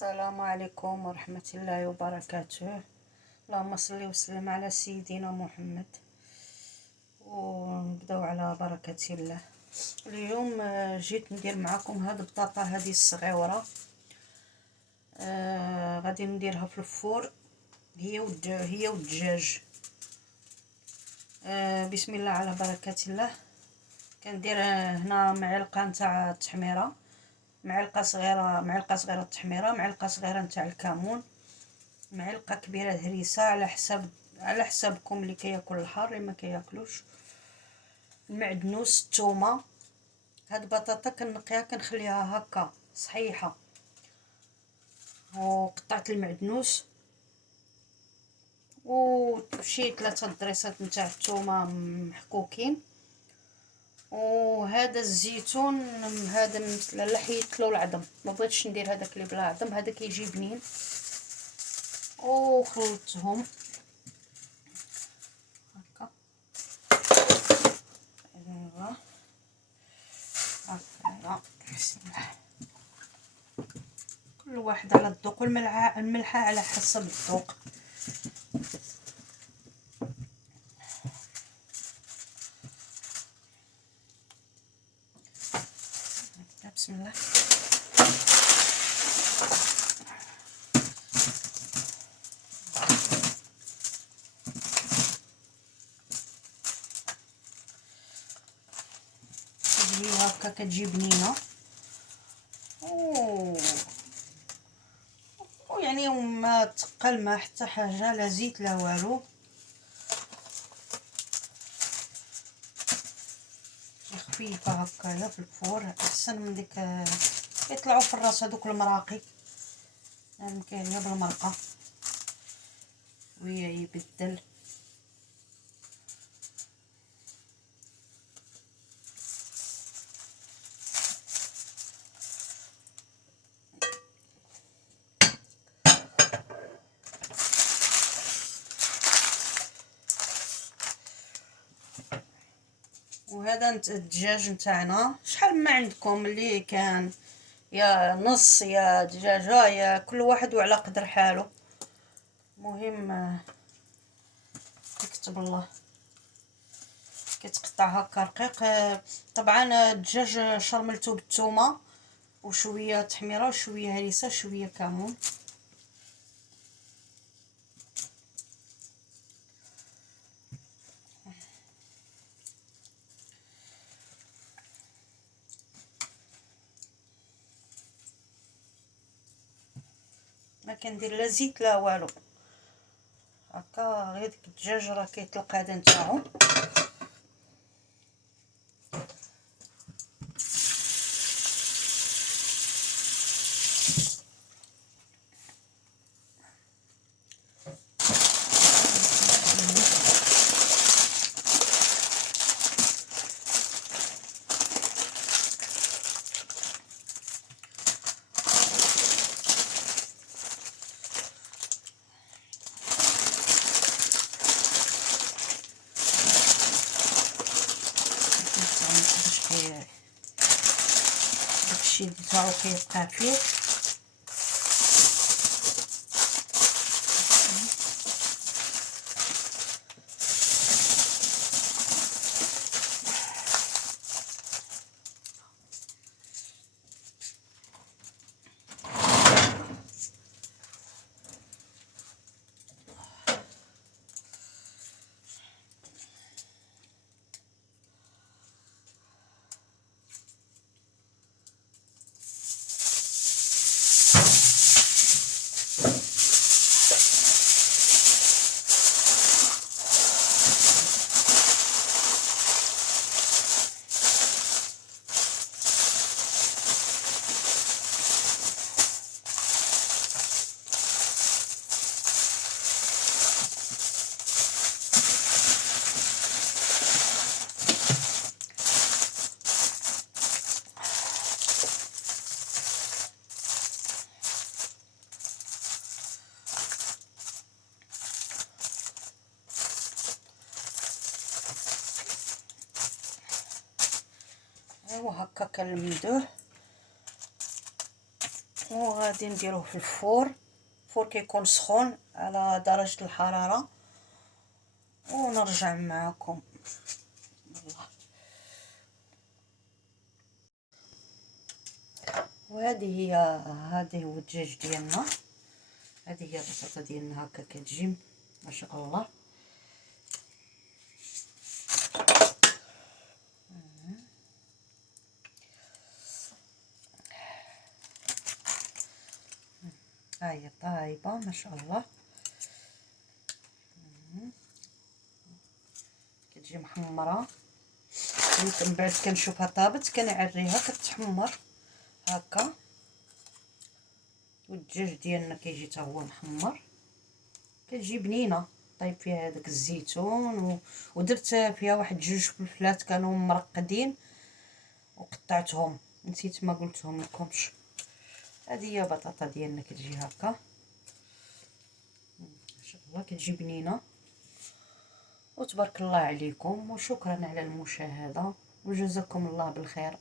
السلام عليكم ورحمة الله وبركاته. اللهم صل وسلم على سيدنا محمد، ونبداو على بركة الله. اليوم جيت ندير معكم هاد البطاطا هذه الصغيرة. غادي نديرها في الفور هي والدجاج. بسم الله على بركة الله. كندير هنا معلقة نتاع التحميرة، معلقة صغيرة التحميرة، معلقة صغيرة نتاع الكمون، معلقة كبيرة هريسة على حسابكم اللي كياكل الحار اللي ما كياكلوش، المعدنوس، الثومه. هاد البطاطا كنقيها كنخليها هكا صحيحه، وقطعت المعدنوس وشي 3 دريسات نتاع الثومه محكوكين، وهذا الزيتون هذا مثل حيدت له العظم، ما بغيتش ندير هذاك اللي بلا عظم، هذا كيجي بنين. وخلطتهم هكا هكا. بسم الله. كل واحد على الذوق، الملحه على حسب الذوق. بسم الله. تجي هكا كتجي بنينه، ويعني وما تقل ما حتى حاجه، لا زيت لا والو. خفيفه هكايا في الفور احسن من ديك يطلعوا في الراس هذوك المراقي. يعني كاين غير بالمرقه وهي يبدل. وهذا الدجاج نتاعنا شحال ما عندكم، اللي كان يا نص يا دجاجه يا كل واحد وعلى قدر حاله. المهم يكتب الله. كتقطع هكا رقيق. طبعا الدجاج شرملته بالثومه وشويه تحميره وشويه هريسه وشويه كمون. ما كندير لا زيت لا والو، هكا غير ديك الدجاج راه كيطلق هذا نتاعو. داكشي تاعو كيبقى فيه. ايوا هكا كنلمدوه. وغادي نديروه في الفور. الفور كيكون سخون على درجة الحرارة، ونرجع معكم. هذه هو الدجاج ديالنا. هذه هي البطاطا ديالنا هكا كتجي ما شاء الله. ها هي طايبه ما شاء الله، كتجي محمره. من بعد كنشوفها طابت كنعريها كتحمر هكا. والدجاج ديالنا كيجي حتى هو محمر، كتجي بنينه. طيب فيها هذاك الزيتون ودرت فيها واحد 2 فلفلات كانوا مرقدين وقطعتهم، نسيت ما قلتهم لكمش. هذه هي بطاطا ديالنا كتجي هكا ما شاء الله، كتجي بنينه. وتبارك الله عليكم، وشكرا على المشاهده، وجزاكم الله بالخير.